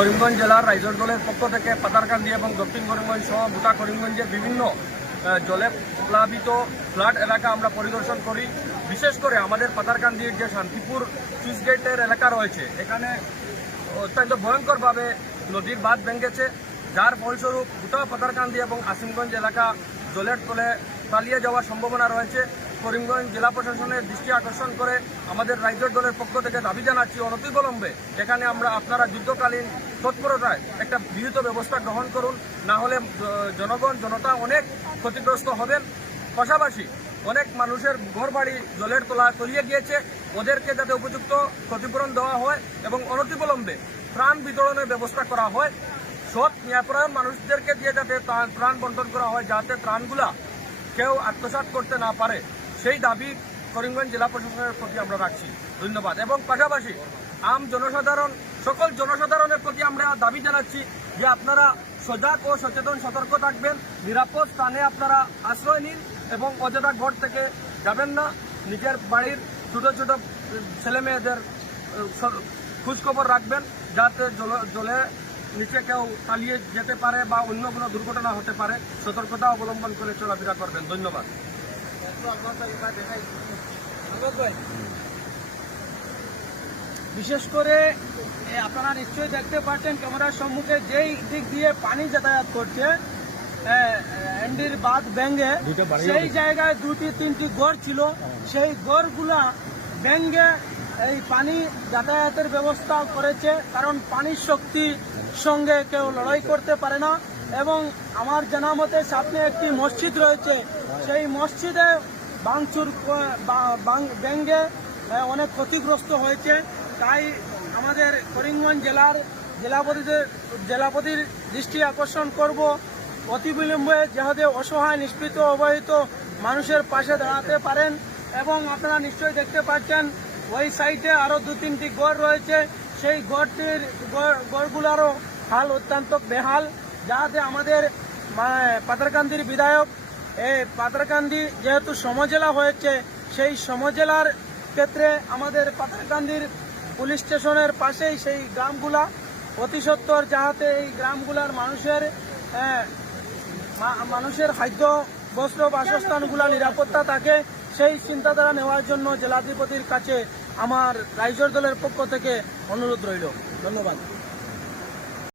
করিমগঞ্জ জেলার রাইজর দলের পক্ষ থেকে পাতারকান্দি এবং দক্ষিণ করিমগঞ্জ সহ গোটা করিমগঞ্জের বিভিন্ন জলে প্লাবিত ফ্লাড এলাকা আমরা পরিদর্শন করি। বিশেষ করে আমাদের পাতারকান্দির যে শান্তিপুর সুইচ গেটের এলাকা রয়েছে, এখানে অত্যন্ত ভয়ঙ্করভাবে নদীর বাঁধ ভেঙেছে, যার ফলস্বরূপ গোটা পাতারকান্দি এবং আসিমগঞ্জ এলাকা জলের তলে পালিয়ে যাওয়ার সম্ভাবনা রয়েছে। করিমগঞ্জ জেলা প্রশাসনের দৃষ্টি আকর্ষণ করে আমাদের রাইজর দলের পক্ষ থেকে দাবি জানাচ্ছি অনতিবিলম্বে এখানে আপনারা যুদ্ধকালীন তৎপরতায় একটা বিহিত ব্যবস্থা গ্রহণ করুন, না হলে জনতা অনেক ক্ষতিগ্রস্ত হবেন। পাশাপাশি অনেক মানুষের ঘরবাড়ি জলের তলিয়ে গিয়েছে, ওদেরকে যাতে উপযুক্ত ক্ষতিপূরণ দেওয়া হয় এবং অনতিবিলম্বে ত্রাণ বিতরণের ব্যবস্থা করা হয়। সৎ ন্যায়পরায়ণ মানুষদেরকে দিয়ে যাতে ত্রাণ বন্টন করা হয়, যাতে ত্রাণগুলা কেউ আত্মসাৎ করতে না পারে, সেই দাবি করিমগঞ্জ জেলা প্রশাসনের প্রতি আমরা রাখছি। ধন্যবাদ। এবং পাশাপাশি সকল জনসাধারণের প্রতি আমরা দাবি জানাচ্ছি যে আপনারা সজাগ ও সচেতন সতর্ক থাকবেন, নিরাপদ স্থানে আপনারা আশ্রয় নিন এবং অযথা ঘর থেকে যাবেন না। নিজের বাড়ির ছোট ছোট ছেলে মেয়েদের খোঁজখবর রাখবেন, যাতে জলে নিচে কেউ পালিয়ে যেতে পারে বা অন্য কোনো দুর্ঘটনা হতে পারে, সতর্কতা অবলম্বন করে চলাফেরা করবেন। ধন্যবাদ। বিশেষ করে আপনারা নিশ্চয়ই দেখতে পাচ্ছেন ক্যামেরার সম্মুখে যেই দিক দিয়ে পানি যাতায়াত করছে, এন্ডির বাঁধ ভেঙে সেই জায়গায় 2-3টি গড় ছিল, সেই গড়গুলা ভেঙে এই পানি যাতায়াতের ব্যবস্থা করেছে, কারণ পানির শক্তির সঙ্গে কেউ লড়াই করতে পারে না। এবং আমার জানা মতে সামনে একটি মসজিদ রয়েছে, সেই মসজিদে ভাঙচুর ভেঙে অনেক ক্ষতিগ্রস্ত হয়েছে। তাই আমাদের করিমগঞ্জ জেলাপতির দৃষ্টি আকর্ষণ করব, অতিবিলম্বে যাতে অসহায় নিষ্পৃত অবহেলিত মানুষের পাশে দাঁড়াতে পারেন। এবং আপনারা নিশ্চয়ই দেখতে পাচ্ছেন ওই সাইডে আরও 2-3টি গড় রয়েছে, সেই গড়গুলোরও হাল অত্যন্ত বেহাল, যাতে আমাদের পাতারকান্দির বিধায়ক পাতারকান্দি যেহেতু সমজেলা হয়েছে, সেই সমজেলার ক্ষেত্রে আমাদের পাতারকান্দির পুলিশ স্টেশনের পাশেই সেই গ্রামগুলা অতি সত্বর যাতে এই গ্রামগুলার মানুষের খাদ্য বস্ত্র বাসস্থানগুলা নিরাপত্তা থাকে, সেই চিন্তাধারা নেওয়ার জন্য জেলাধিপতির কাছে আমার রাইজর দলের পক্ষ থেকে অনুরোধ রইল। ধন্যবাদ।